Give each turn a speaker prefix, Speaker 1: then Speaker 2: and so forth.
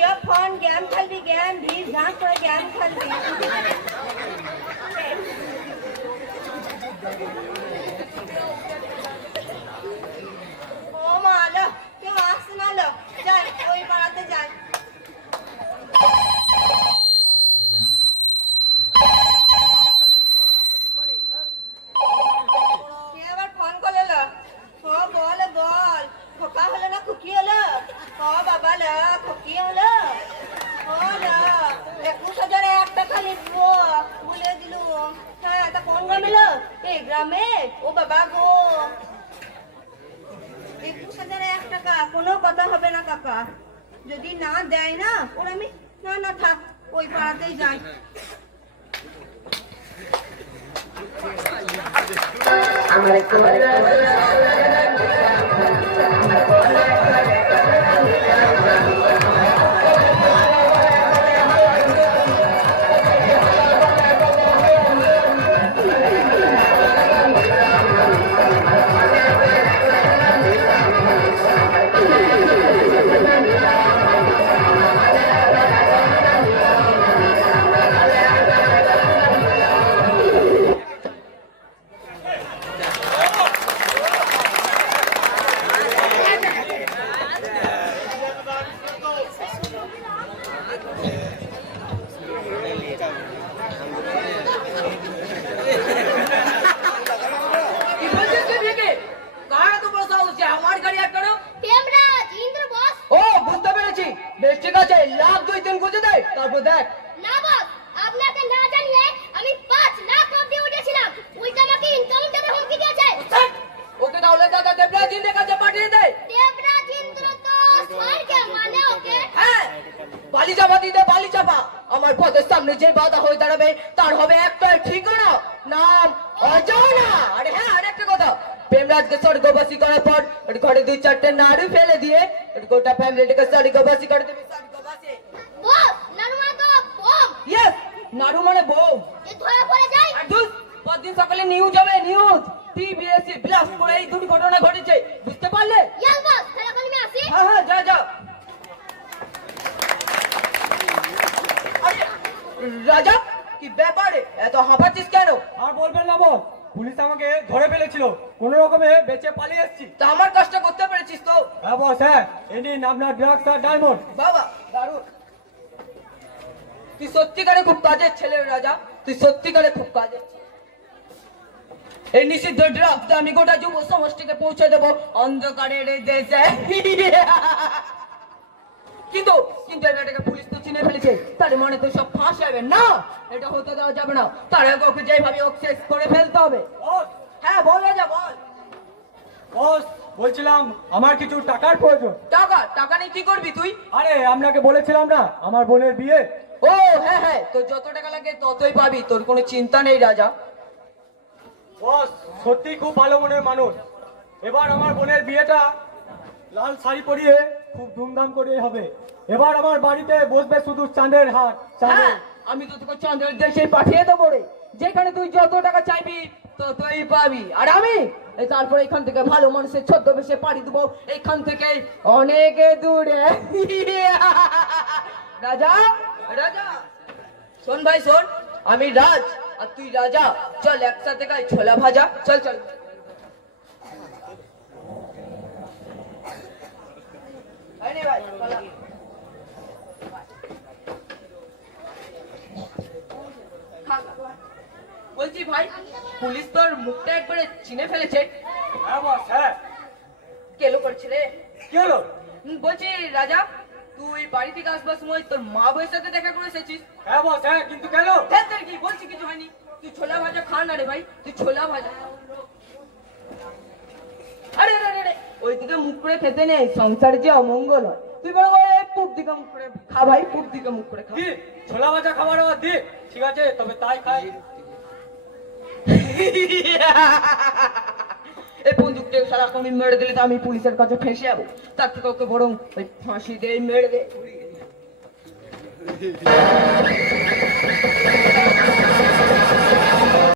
Speaker 1: প্রিয় phone game খেলবি game ভিড় ঝাঁক করে গেম খেলবি। ও মা, আলো, কেউ আসছে না, আলো। যাই, ওই পাড়াতে যাই। গ্রামে ও বাবা গো। একুশ হাজারে এক টাকা, কোনো কথা হবে না কাকা। যদি না দেয় না, ওর আমি, না না, থাক, ওই পাড়াতেই যাই।
Speaker 2: কি খুঁজে দেখ।
Speaker 3: না বস আপনাকে না জানিয়ে আমি পাঁচ লাখ অব্দি উঠেছিলাম। উল্টা আমাকে ইনকাম দেবে হুমকি দিয়েছে।
Speaker 2: ওকে তাহলে দাদা দেবরাজ ইন্দ্রের কাছে পাঠিয়ে দে।
Speaker 3: দেবরাজ ইন্দ্র তো স্বর্গে মানে ওকে।
Speaker 2: হ্যাঁ বালি চাপা দিতে বালি চাপা। আমার পথের সামনে যে বাধা হয়ে দাঁড়াবে তার হবে একটা ঠিকানা নাম অজানা। আরে হ্যাঁ আর একটা কথা প্রেমরাজকে স্বর্গবাসী করার পর ঘরে দুই চারটে নাড়ু ফেলে দিয়ে গোটা ফ্যামিলিটাকে স্বর্গবাসী করে দেবে স্বর্গবাসী।
Speaker 3: বস
Speaker 2: ইয়েস নাড়ু মানে বউ।
Speaker 3: ধরা পড়ে যায়
Speaker 2: আর ধুস, পরদিন সকালে নিউজ হবে নিউজ টিবিএসসি বিলাসপুরে এই দুর্ঘটনা ঘটেছে। বুঝতে পারলে?
Speaker 3: ইয়াস বস তাহলে আমি আসি।
Speaker 2: হ্যাঁ হ্যাঁ যা যা। আরে, রাজা কি ব্যাপারে? এত হাঁপাচ্ছিস কেন?
Speaker 4: আর বলবেন না বস পুলিশ আমাকে ধরে ফেলেছিল। কোন রকমে বেঁচে পালিয়ে এসেছি।
Speaker 2: তা আমার কাজটা করতে পেরেছিস তো?
Speaker 4: হ্যাঁ বস হ্যাঁ। এ নিন আপনার ড্রাগস আর ডায়মন্ড
Speaker 2: বাবা দারুণ। তুই সত্যিকারে খুব কাজের ছেলে রাজা। তুই সত্যিকারে খুব কাজের এই নিষিদ্ধ ড্রাগটা আমি গোটা যুব সমষ্টিকে পৌঁছে দেবো অন্ধকারের দেশে। কিন্তু কিন্তু এই মেয়েটাকে পুলিশ তো চিনে ফেলেছে। তার মনে তো সব ফাঁস হবে। না এটা হতে দেওয়া যাবে না। তার আগে ওকে যেভাবে ওকে শেষ করে ফেলতে হবে। হ্যাঁ বল রাজা বল।
Speaker 4: বস বলছিলাম আমার কিছু টাকার প্রয়োজন।
Speaker 2: টাকা? টাকা নিয়ে কি করবি তুই?
Speaker 4: আরে আপনাকে বলেছিলাম না আমার বোনের বিয়ে।
Speaker 2: ও হ্যাঁ হ্যাঁ তোর যত টাকা লাগে ততই পাবি তোর কোনো চিন্তা নেই রাজা।
Speaker 4: বস সত্যি খুব ভালো মনের মানুষ। এবার আমার বোনের বিয়েটা লাল শাড়ি পরিয়ে খুব ধুমধাম করে হবে। এবার আমার বাড়িতে বসবে শুধু চাঁদের হাট চাঁদের।
Speaker 2: হ্যাঁ আমি তো তোকে চন্দ্রের দেশে পাঠিয়ে দেবো রে। যেখানে তুই যত টাকা চাইবি ততই পাবি। আর আমি তারপর এখান থেকে ভালো মানুষের ছদ্মবেশে পাড়ি দেবো। এখান থেকে অনেক দূরে। রাজা? রাজা? শোন ভাই শোন। আমি রাজ আর তুই রাজা। চল একসাথে গাই ছোলা ভাজা। চল চল। বলছি ভাই পুলিশ তোর মুখটা একবারে চিনে ফেলেছে?
Speaker 4: হ্যাঁ হ্যাঁ।
Speaker 2: কেলো করছে রে?
Speaker 4: কি হলো
Speaker 2: বলছি রাজা তুই বাড়ি থেকে আসবার সময় তোর মা বউয়ের সাথে দেখা করে এসেছিস?
Speaker 4: হ্যাঁ বস হ্যাঁ কিন্তু কেন?
Speaker 2: তেরি কি বলছি কিছু হয়নি। তুই ছোলা ভাজা খা না রে ভাই তুই ছোলা ভাজা। আরে আরে আরে, আরে ওইদিকে মুখ করে খেতে নেই সংসার যে অমঙ্গল হয়। তুই বড় ভাই পুব দিকে মুখ করে খা ভাই পুব দিকে মুখ করে খা।
Speaker 4: ছোলা ভাজা খাবার আবার দি। ঠিক আছে তবে তাই খাই।
Speaker 2: এই বন্দুক দিয়ে সারাক্ষণ আমি মেরে দিলে তো আমি পুলিশের কাছে ফেঁসে যাব। তার থেকে ওকে বরং ওই ফাঁসি দিয়ে মেরে দে।